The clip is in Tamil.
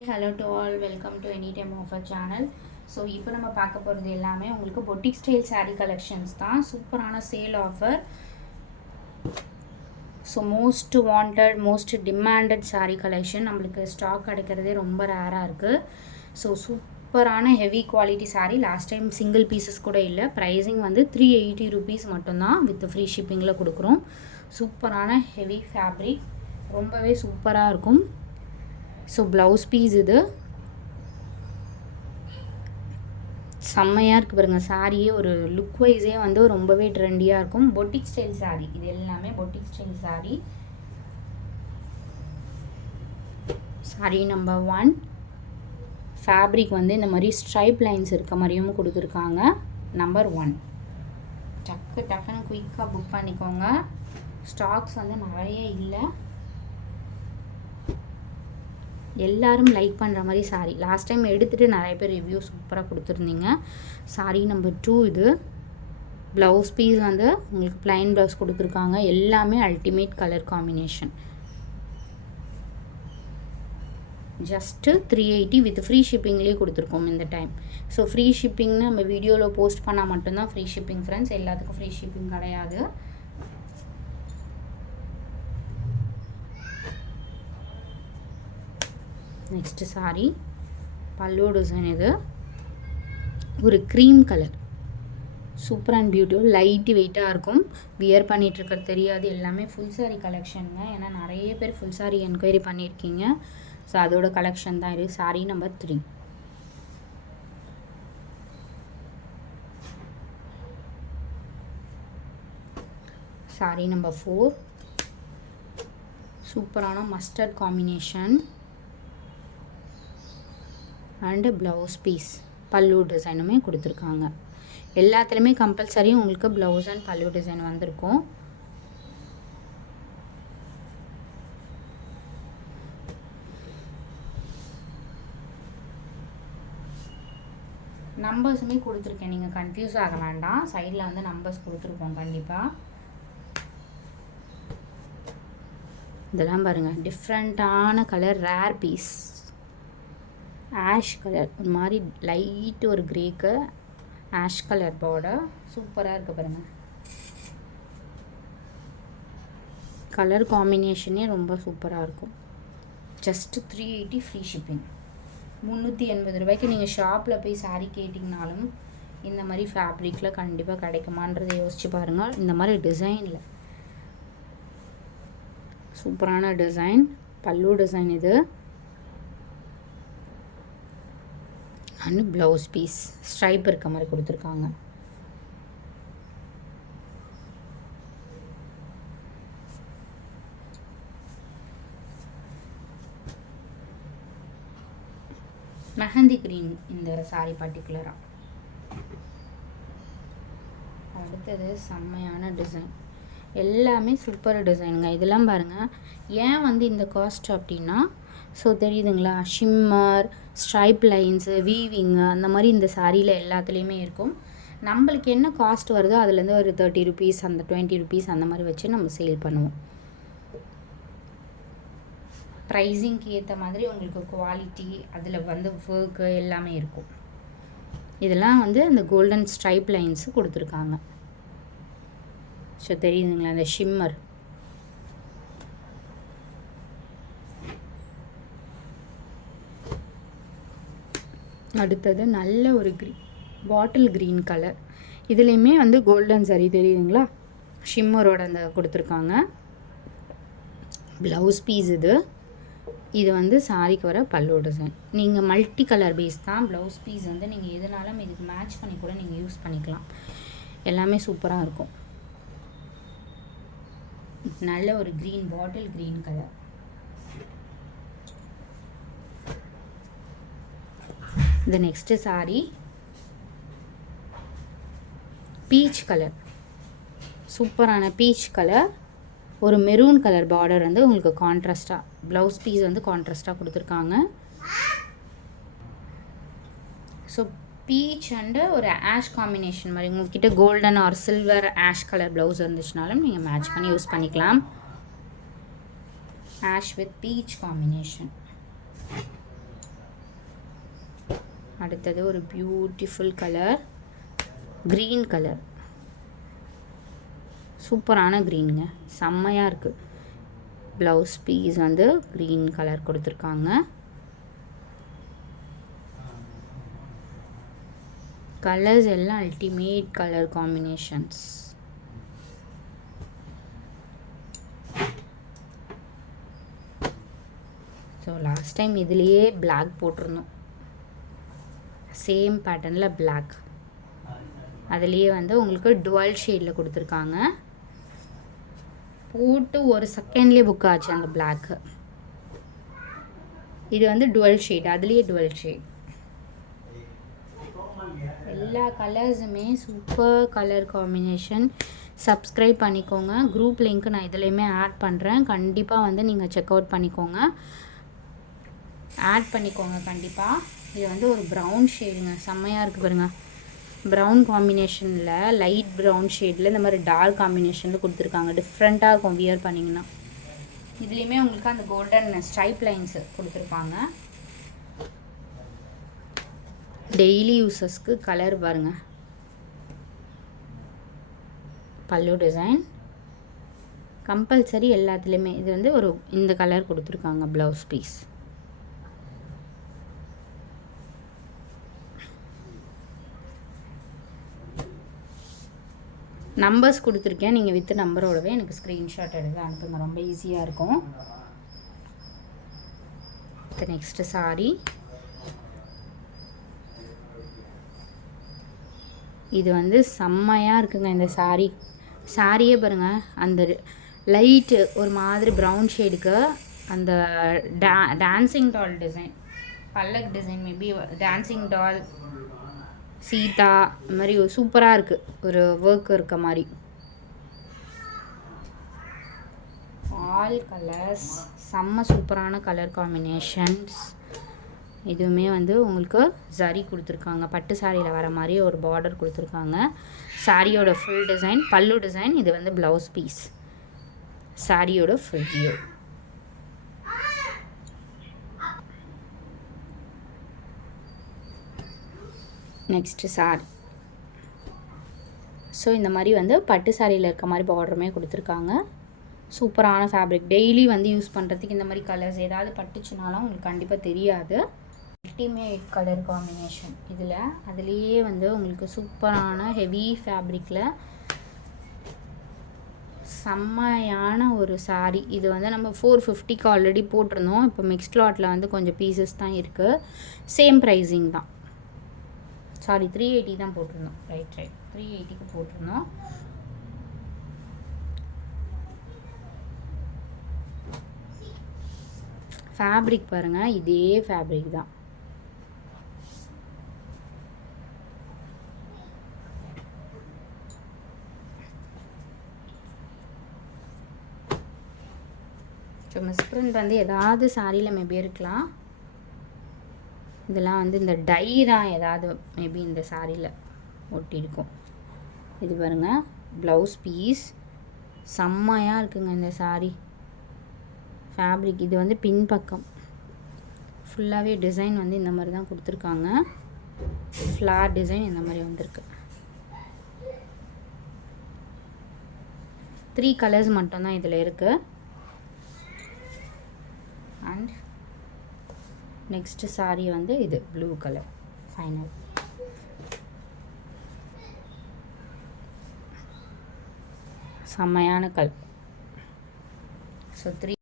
Hello to all, welcome to Anytime Offer channel. So இப்போ நம்ம பார்க்க போகிறது எல்லாமே உங்களுக்கு பொட்டிக் ஸ்டைல் saree collections தான். சூப்பரான sale offer. So most wanted most demanded saree collection நம்மளுக்கு ஸ்டாக் கிடைக்கிறதே ரொம்ப ரேராக இருக்குது. ஸோ சூப்பரான heavy quality saree. Last time single pieces கூட இல்லை. ப்ரைஸிங் வந்து 380 rupees மட்டும்தான் வித் ஃப்ரீ ஷிப்பிங்கில் கொடுக்குறோம். சூப்பரான ஹெவி ஃபேப்ரிக், ரொம்பவே சூப்பராக இருக்கும். ஸோ ப்ளவுஸ் பீஸ் இது செம்மையாக இருக்குது பாருங்கள். சாரியே ஒரு லுக் வைஸே வந்து ரொம்பவே ட்ரெண்டியாக இருக்கும். பொட்டிக் ஸ்டைல் சாரீ இது எல்லாமே boutique style sari. Sari number 1. Fabric வந்து இந்த மாதிரி ஸ்ட்ரைப் லைன்ஸ் இருக்க மாதிரியும் கொடுத்துருக்காங்க. நம்பர் 1 டக்குன்னு குயிக்காக புக் பண்ணிக்கோங்க. ஸ்டாக்ஸ் வந்து நிறைய இல்லை. எல்லாரும் லைக் பண்ணுற மாதிரி சாரீ. லாஸ்ட் டைம் எடுத்துகிட்டு நிறைய பேர் ரிவ்யூ சூப்பராக கொடுத்துருந்தீங்க. சாரீ நம்பர் 2 இது. ப்ளவுஸ் பீஸ் வந்து உங்களுக்கு ப்ளைன் ப்ளவுஸ் கொடுத்துருக்காங்க. எல்லாமே ultimate colour combination. Just 380 with free ஷிப்பிங்லேயே கொடுத்துருக்கோம் இந்த டைம். ஸோ ஃப்ரீ ஷிப்பிங்னு நம்ம வீடியோவில் போஸ்ட் பண்ணால் மட்டும்தான் ஃப்ரீ ஷிப்பிங் ஃப்ரெண்ட்ஸ். எல்லாத்துக்கும் ஃப்ரீ ஷிப்பிங் கிடையாது. நெக்ஸ்ட்டு சாரீ பல்லு டிசைன். இது ஒரு cream colour, super and beautiful, light வெயிட்டாக இருக்கும். வியர் பண்ணிகிட்ருக்கிறது தெரியாது. எல்லாமே ஃபுல் சாரீ கலெக்ஷனுங்க. ஏன்னா நிறைய பேர் ஃபுல் சாரீ என்கொயரி பண்ணியிருக்கீங்க. ஸோ அதோட கலெக்ஷன் தான் இது. சாரீ நம்பர் 3. சாரீ நம்பர் 4. சூப்பரான mustard combination and blouse piece பல்லு டிசைனுமே கொடுத்துருக்காங்க. எல்லாத்துலேயுமே கம்பல்சரியும் உங்களுக்கு ப்ளவுஸ் அண்ட் பல்லு டிசைன் வந்திருக்கும். நம்பர்ஸுமே கொடுத்துருக்கேன், நீங்கள் கன்ஃபியூஸ் ஆக வேண்டாம். சைடில் வந்து நம்பர்ஸ் கொடுத்துருக்கோம் கண்டிப்பாக. இதெல்லாம் பாருங்கள், டிஃப்ரெண்ட்டான colour, rare piece. Ash colour, ஒரு மாதிரி லைட் ஒரு கிரேக்கு ஆஷ் கலர் பார்டர். சூப்பராக இருக்குது பாருங்கள். கலர் காம்பினேஷனே ரொம்ப சூப்பராக இருக்கும். Just 380 free shipping. 380 ரூபாய்க்கு நீங்கள் ஷாப்பில் போய் சாரீ கேட்டிங்கனாலும் இந்த மாதிரி ஃபேப்ரிக்கில் கண்டிப்பாக கிடைக்குமான்றதை யோசிச்சு பாருங்கள். இந்த மாதிரி டிசைனில் சூப்பரான டிசைன். பல்லு டிசைன் இது. அண்ட் ப்ளவுஸ் பீஸ் ஸ்ட்ரைப் இருக்க மாதிரி கொடுத்துருக்காங்க. மெஹந்தி கிரீன் இந்த சாரீ பர்டிகுலராக. அடுத்தது செம்மையான டிசைன். எல்லாமே சூப்பர் டிசைனுங்க. இதெல்லாம் பாருங்கள். ஏன் வந்து இந்த காஸ்ட் அப்படின்னா, ஸோ தெரியுதுங்களா, ஷிம்மர், ஸ்ட்ரைப் லைன்ஸு, வீவிங்கு அந்த மாதிரி இந்த சாரியில் எல்லாத்துலேயுமே இருக்கும். நம்மளுக்கு என்ன காஸ்ட் வருதோ அதுலேருந்து ஒரு 30 rupees அந்த 20 rupees அந்த மாதிரி வச்சு நம்ம சேல் பண்ணுவோம். ப்ரைஸிங்க்கு ஏற்ற மாதிரி உங்களுக்கு குவாலிட்டி, அதில் வந்து ஒர்க்கு எல்லாமே இருக்கும். இதெல்லாம் வந்து அந்த கோல்டன் ஸ்ட்ரைப் லைன்ஸு கொடுத்துருக்காங்க. ஸோ தெரியுதுங்களா, அந்த ஷிம்மர். அடுத்தது நல்ல ஒரு பாட்டில் க்ரீன் கலர். இதுலேயுமே வந்து கோல்டன் சரி தெரியுதுங்களா, ஷிம்மரோட அந்த கொடுத்துருக்காங்க. ப்ளவுஸ் பீஸ் இது. இது வந்து சாரிக்கு வர பல்லு டிசைன். நீங்கள் மல்டி கலர் பேஸ் தான். ப்ளவுஸ் பீஸ் வந்து நீங்கள் எதுனாலும் இதுக்கு மேட்ச் பண்ணி கூட நீங்கள் யூஸ் பண்ணிக்கலாம். எல்லாமே சூப்பராக இருக்கும். நல்ல ஒரு க்ரீன், பாட்டில் க்ரீன் கலர். இந்த நெக்ஸ்ட்டு சாரீ பீச் கலர், சூப்பரான பீச் கலர். ஒரு மெரூன் கலர் பார்டர் வந்து உங்களுக்கு கான்ட்ராஸ்டாக, ப்ளவுஸ் பீஸ் வந்து கான்ட்ராஸ்டாக கொடுத்துருக்காங்க. ஸோ பீச் அண்டு ஒரு ஆஷ் காம்பினேஷன் மாதிரி. உங்கள்கிட்ட golden or silver ash colour blouse இருந்துச்சுனாலும் நீங்கள் மேட்ச் பண்ணி யூஸ் பண்ணிக்கலாம். Ash with peach combination. அடுத்தது ஒரு பியூட்டிஃபுல் கலர், க்ரீன் கலர், சூப்பரான க்ரீனுங்க, செம்மையாக இருக்குது. ப்ளவுஸ் பீஸ் வந்து க்ரீன் கலர் கொடுத்துருக்காங்க. கலர்ஸ் எல்லாம் ultimate colour combinations. So last time இதுலேயே பிளாக் போட்டிருந்தோம், சேம் பேட்டர்னில் பிளாக். அதுலேயே வந்து உங்களுக்கு டுவல் ஷேடில் கொடுத்துருக்காங்க. போட்டு ஒரு செகண்ட்லேயே புக் ஆச்சு அந்த பிளாக்கு. இது வந்து டுவல் ஷேட், அதுலேயே டுவல் ஷேட். எல்லா கலர்ஸுமே சூப்பர் கலர் காம்பினேஷன். சப்ஸ்கிரைப் பண்ணிக்கோங்க. குரூப் லிங்க் நான் இதுலேயுமே ஆட் பண்ணுறேன். கண்டிப்பாக வந்து நீங்கள் செக் அவுட் பண்ணிக்கோங்க, கண்டிப்பாக. இது வந்து ஒரு ப்ரௌன் ஷேடுங்க, செம்மையாக இருக்குது பாருங்கள். ப்ரௌன் காம்பினேஷனில் லைட் ப்ரௌன் ஷேடில் இந்த மாதிரி டார்க் காம்பினேஷனில் கொடுத்துருக்காங்க. டிஃப்ரெண்ட்டாக இருக்கும் வியர் பண்ணிங்கன்னா. இதுலேயுமே உங்களுக்கு அந்த கோல்டன் ஸ்ட்ரைப் லைன்ஸு கொடுத்துருப்பாங்க. டெய்லி யூஸஸ்க்கு கலர் பாருங்கள். பல்லு டிசைன் கம்பல்சரி எல்லாத்துலேயுமே. இது வந்து ஒரு இந்த கலர் கொடுத்துருக்காங்க ப்ளவுஸ் பீஸ். நம்பர்ஸ் கொடுத்துருக்கேன், நீங்கள் வித் நம்பரோடவே எனக்கு ஸ்க்ரீன்ஷாட் எடுத்து அனுப்புங்க, ரொம்ப ஈஸியாக இருக்கும். Next sorry. இது வந்து செம்மையாக இருக்குங்க இந்த சாரியே பாருங்கள். அந்த லைட்டு ஒரு மாதிரி ப்ரௌன் ஷேடுக்கு அந்த டான்சிங் டால் டிசைன், பல்லக் design, maybe dancing doll, Sita, இந்த மாதிரி சூப்பராக இருக்குது. ஒரு ஒர்க் இருக்க மாதிரி. ஆல் கலர்ஸ் செம்ம சூப்பரான கலர் காம்பினேஷன்ஸ். இதுவுமே வந்து உங்களுக்கு ஜரி கொடுத்துருக்காங்க. பட்டு சாரியில் வர மாதிரி ஒரு பார்டர் கொடுத்துருக்காங்க. சாரியோட ஃபுல் டிசைன், பல்லு டிசைன். இது வந்து ப்ளவுஸ் பீஸ். சாரியோட full view. Next sorry. So இந்த மாதிரி வந்து பட்டு சாரியில் இருக்க மாதிரி பார்டருமே கொடுத்துருக்காங்க. சூப்பரான ஃபேப்ரிக். டெய்லி வந்து யூஸ் பண்ணுறதுக்கு இந்த மாதிரி கலர்ஸ் ஏதாவது பட்டுச்சுனாலும் உங்களுக்கு கண்டிப்பாக தெரியாது. அல்டிமேட் கலர் காம்பினேஷன் இதில். அதுலேயே வந்து உங்களுக்கு சூப்பரான ஹெவி ஃபேப்ரிக்கில் செம்மையான ஒரு சாரீ. இது வந்து நம்ம 450க்கு ஆல்ரெடி போட்டிருந்தோம். இப்போ மிக்ஸ்ட் லாட்டில் வந்து கொஞ்சம் பீசஸ் தான் இருக்குது. சேம் ப்ரைஸிங் தான். சாரி 380 தான் போட்டிருந்தோம். ரைட் 380க்கு போட்டிருந்தோம். ஃபேப்ரிக் பாருங்கள், இதே ஃபேப்ரிக் தான். ஸோ மிஸ்பிரிண்ட் வந்து ஏதாவது சாரியில் மேபி இருக்கலாம். இதெல்லாம் வந்து இந்த டை தான் ஏதாவது மேபி இந்த சாரியில் ஒட்டியிருக்கும். இது பாருங்கள் ப்ளவுஸ் பீஸ். செம்மையாக இருக்குங்க இந்த சாரி ஃபேப்ரிக். இது வந்து பின்பக்கம் ஃபுல்லாகவே டிசைன் வந்து இந்த மாதிரி தான் கொடுத்துருக்காங்க. ஃப்ளார் டிசைன் இந்த மாதிரி வந்திருக்கு. 3 கலர்ஸ் மட்டும்தான் இதில் இருக்குது. அண்ட் நெக்ஸ்ட் சாரி வந்து இது ப்ளூ கலர் ஃபைனல். செம்மையான கலர். ஸோ 3